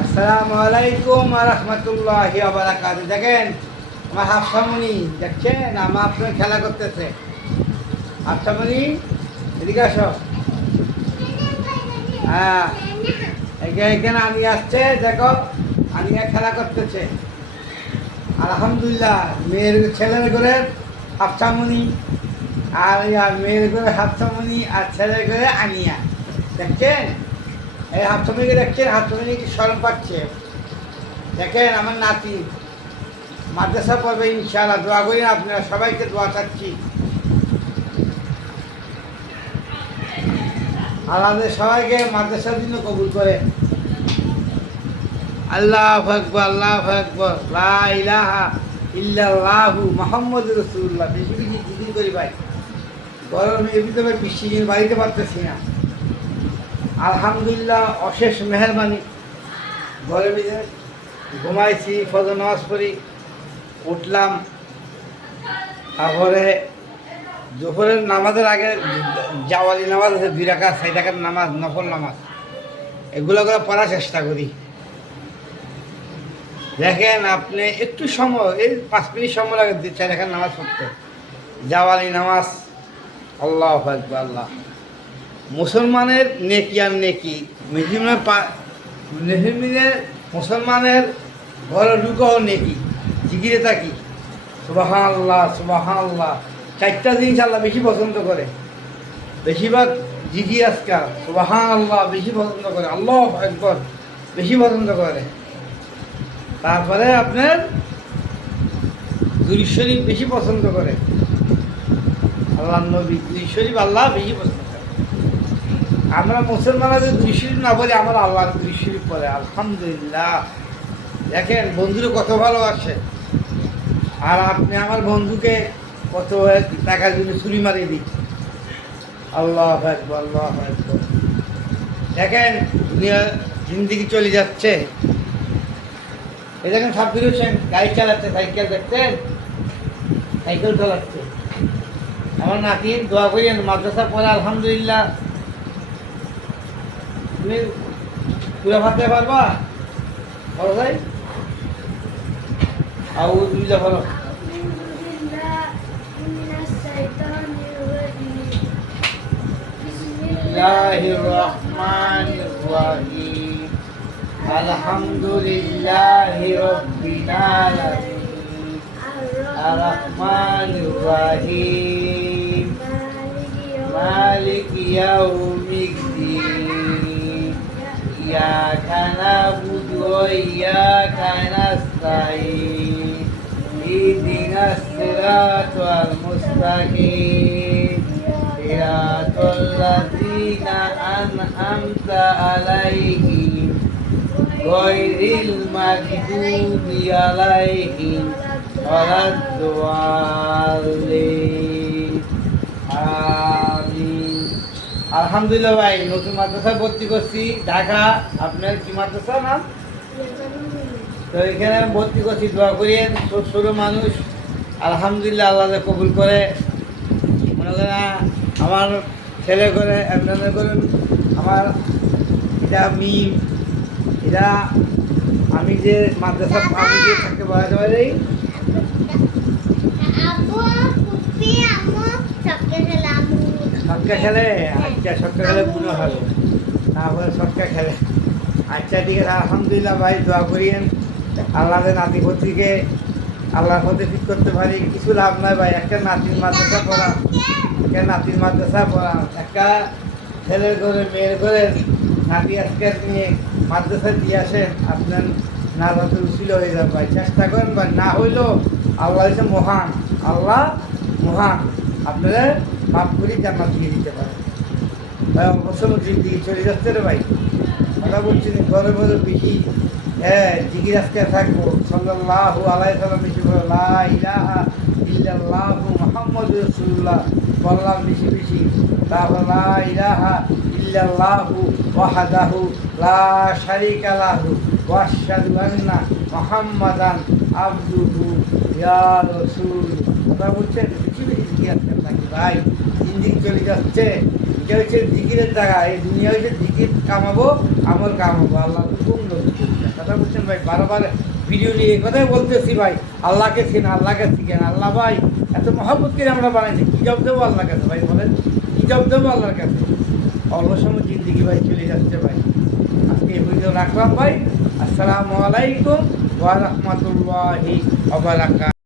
আসসালামু আলাইকুম ওয়া রাহমাতুল্লাহি ওয়া বারাকাতুহু। দেখেন আমার হাফসামণি, দেখছেন আমার আপনার খেলা করতেছে। হাফসামণি এদিকে আসো। হ্যাঁ, এখানে আনিয়া আসছে, দেখো আনিয়া খেলা করতেছে। আলহামদুলিল্লাহ, মেয়ের ছেলের ঘরে হাফসামণি, আর মেয়ের ঘরে হাফসামণি, আর ছেলের ঘরে আনিয়া। দেখছেন এই হাফসামণিকে, দেখছেন হাফসামণি কি শরম পাচ্ছে। দেখেন আমার নাতি মাদ্রাসা পড়বে ইনশাআল্লাহ, দোয়া করি আপনারা, সবাইকে দোয়া চাচ্ছি। আল্লাহ সবাইকে মাদ্রাসার জন্য কবুল করে। আল্লাহু আকবার, আল্লাহু আকবার, লা ইলাহা ইল্লাল্লাহু মুহাম্মাদুর রাসূলুল্লাহ। বেশি বেশি জিকির করি ভাই, গরমে এমনিতে বৃষ্টি দিন বাড়িতে পারতেছি না। আলহামদুলিল্লাহ, অশেষ মেহরবানি। গরমে ঘুমাইছি, ফজর নামাজ পড়ি, উঠলাম, তারপরে দুপুরের নামাজের আগে জাওয়ালি নামাজ আছে 2 রাকাত 4 রাকাত নামাজ, নফল নামাজ, এগুলো করে পড়ার চেষ্টা করি। দেখেন আপনি একটু সময়, এই 5 মিনিট সময় লাগে 4 রাকাত নামাজ পড়তে, জাওয়ালি নামাজ। আল্লাহু আকবার, আল্লাহ। মুসলমানের নেকি আর নেকি, মুসলমানের ঘরে ঢুকাও নেকি, জিকিরে থাকি সুবহানাল্লাহ সুবহানাল্লাহ। 4টা জিনিস আল্লাহ বেশি পছন্দ করে, বেশিরভাগ জিকির আজকাল সুবহানাল্লাহ বেশি পছন্দ করে, আল্লাহু আকবার বেশি পছন্দ করে। তারপরে আপনার দুরূদ শরীফ বেশি পছন্দ করে, আল্লাহ নবী দুরূদ শরীফ আল্লাহ বেশি পছন্দ করে। আমরা মুসলমানরা যদি দুরূদ শরীফ না বলি, আমরা আল্লাহর দুরূদ শরীফ পড়ে আলহামদুলিল্লাহ। দেখেন বন্ধুরা কত ভালোবাসে, আর আপনি আমার বন্ধুকে কত টাকার জন্য ছুরি মারিয়ে দিচ্ছে। আল্লাহু আকবার, আল্লাহু আকবার। দেখেন দুনিয়া জিন্দেগি চলে যাচ্ছে। এই দেখেন সাব্বির হোসেন গাড়ি চালাচ্ছে, সাইকেল, দেখছেন সাইকেল চালাচ্ছে। আমার নাতি দোয়া করেন, মাদ্রাসা পড়ে আলহামদুলিল্লাহ। তুমি পুরা ভাবতে পারবা? বলো ভাই, আউযু বিল্লাহ বলো। বিসমিল্লাহির রহমানির রহিম। আলহামদুলিল্লাহি রাব্বিল আলামিন, আর রহমানির রহিম, মালিকি ইয়াউমিদ্দিন, ইyyaka na'budu wa iyyaka nasta'in, ihdinas siratal mustaqim, siratal ladzina an'amta 'alaihim ghairil maghdubi 'alaihim waladdallin। আমিন। আলহামদুলিল্লাহ ভাই, নতুন মাদ্রাসায় ভর্তি করছি ঢাকা। আপনার কি মাদ্রাসা নাম? তো এখানে ভর্তি করছি, দোয়া করিয়েন। ছোট মানুষ, আলহামদুলিল্লাহ আল্লাহ কবুল করে। মনে করেন আমার ছেলে করে, আপনাদের করেন আমার এটা মিম, এটা আমি যে মাদ্রাসা আমি যে থাকতে বলাতে পারি সটকা খেলে। আচ্ছা, সটকা খেলে পুরো হবে, তারপরে সটকা খেলে। আচ্ছা ঠিক আছে, আলহামদুলিল্লাহ ভাই দোয়া করিয়েন। আল্লাহদের নাতি পত্রীকে আল্লাহর পথে ঠিক করতে পারি। কিছু লাভ নাই ভাই, একটা নাতির মাদ্রাসা পড়া, একটা নাতির মাদ্রাসা পড়া, একটা ছেলের ঘরে মেয়ের ঘরে নাতি আজকে নিয়ে মাদ্রাসায় দিয়ে আসেন, আপনার নাজাতে উচিল হয়ে যাবে ভাই। চেষ্টা করেন ভাই, না হইলেও আল্লাহ হচ্ছে মহান, আল্লাহ মহান, আপনারা মাফ করি জান্নাত দিয়ে দিতে পারেন ভাই। অবশ্য জিন্দিগি চলে যাচ্ছে রে ভাই, কথা বলছি ঘরে ঘরে বেশি। হ্যাঁ, জিকির আজকে থাকবো সাল্লাল্লাহু আলাইহি সাল্লাম, বেশি করে লা ইলাহা ইল্লাল্লাহু মুহাম্মাদুর রাসূলুল্লাহ বললাম বেশি বেশি। তারপর লা ইলাহা ইল্লাল্লাহু ওয়াহদাহু লা শারীকা লাহু ওয়া আশহাদু আন্না মুহাম্মাদান আবদুহু ইয়া রাসূল। কথা বলছেন বেশি বেশি জিকির আজকে থাকি ভাই, জিন্দিগি চলে যাচ্ছে। এটা হচ্ছে জিকিরের জায়গা, এই দুনিয়া হচ্ছে জিকির কামাবো, আমল কামাবো। আল্লাহ হুকুম নবী। কথা বলছেন ভাই, বারবার ভিডিও নিয়ে কথাই বলতেছি ভাই, আল্লাহকে চিন, আল্লাহকে শিখেন। আল্লাহ ভাই এত মহব্বত করে আমরা বানাইছি, কী জব দেবো আল্লাহর কাছে ভাই বলেন, কী জব দেবো আল্লাহর কাছে? অল্প সময় জিন্দিগি ভাই চলে যাচ্ছে ভাই। আজকে এই ভিডিও রাখলাম ভাই। আসসালামু আলাইকুম ওয়া রাহমাতুল্লাহি ওয়া বারাকাতুহু।